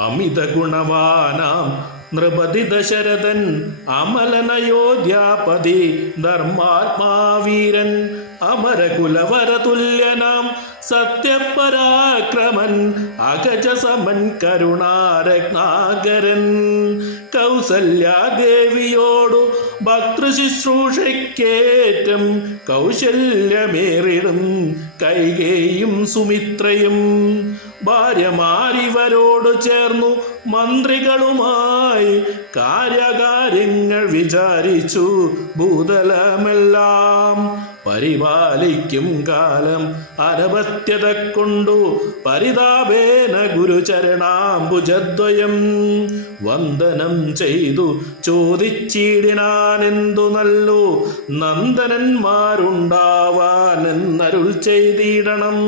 അമിത ഗുണവാനാം നൃപതി ദശരഥൻ അമലനയോധ്യാപതി ധർമാത്മാവീരൻ അമരകുലവരതുല്യനാം. സത്യപരാക്രമൻ അഗജസമൻ കരുണാരത്നാകരൻ. കൗസല്യാദേവിയോടു ഭക്തൃശുശ്രൂഷയ്ക്കേറ്റം. കൗശല്യമേറിടും കൈകേയും സുമിത്രയും. ഭാര്യമാരിവരോട് ചേർന്നു മന്ത്രികളുമായി കാര്യകാര്യങ്ങൾ വിചാരിച്ചു ഭൂതലമെല്ലാം. പരിപാലിക്കും കാലം അരപത്യത കൊണ്ടു പരിതാപേന ഗുരുചരണാംബുജദ്വയം. വന്ദനം ചെയ്തു ചോദിച്ചിടിനാനെന്തു നല്ലു നന്ദനന്മാരുണ്ടാവാനെന്നരുൾ ചെയ്തിടണം.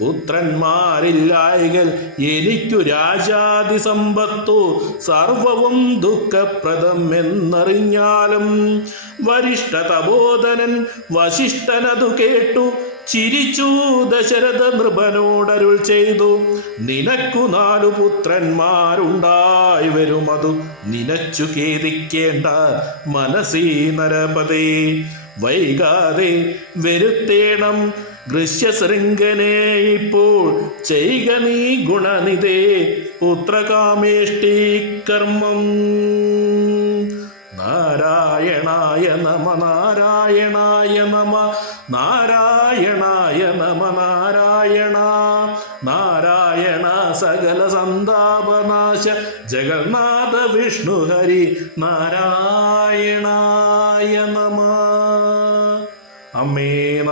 പുത്രന്മാരില്ലായകൽ എനിക്കു രാജാതി സമ്പത്തു സർവവും ദുഃഖപ്രദം എന്നറിഞ്ഞാലും വരിഷ്ഠ തപോധനൻ വശിഷ്ഠനതു കേട്ടു ചിരിച്ചു ദശരഥ നൃപനോടരുൾ ചെയ്തു. നിനക്കു നാലു പുത്രന്മാരുണ്ടായി വരുമതു നിനച്ചു ഖേദിക്കേണ്ട മനസീ നരപതേ. വൈകാതെ വരുത്തേണം ഗൃശ്യശൃംഗനെ ഇപ്പോൾ ചെയ്യുക നീ ഗുണനിതേ പുത്രകാമേഷ്ടി കർമ്മം നാരായണായ നമ നാരായണായ നമ നാരായണായ നമ നാരായണ. നാരായണ സകല സന്താപനാശ ജഗന്നാഥ വിഷ്ണു ഹരി നാരായണായ നമ.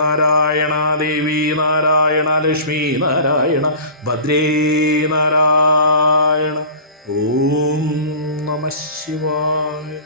നാരായണ ദേവി നാരായണ ലക്ഷ്മി നാരായണ ഭദ്രേ നാരായണ. ഓം നമ ശിവായ.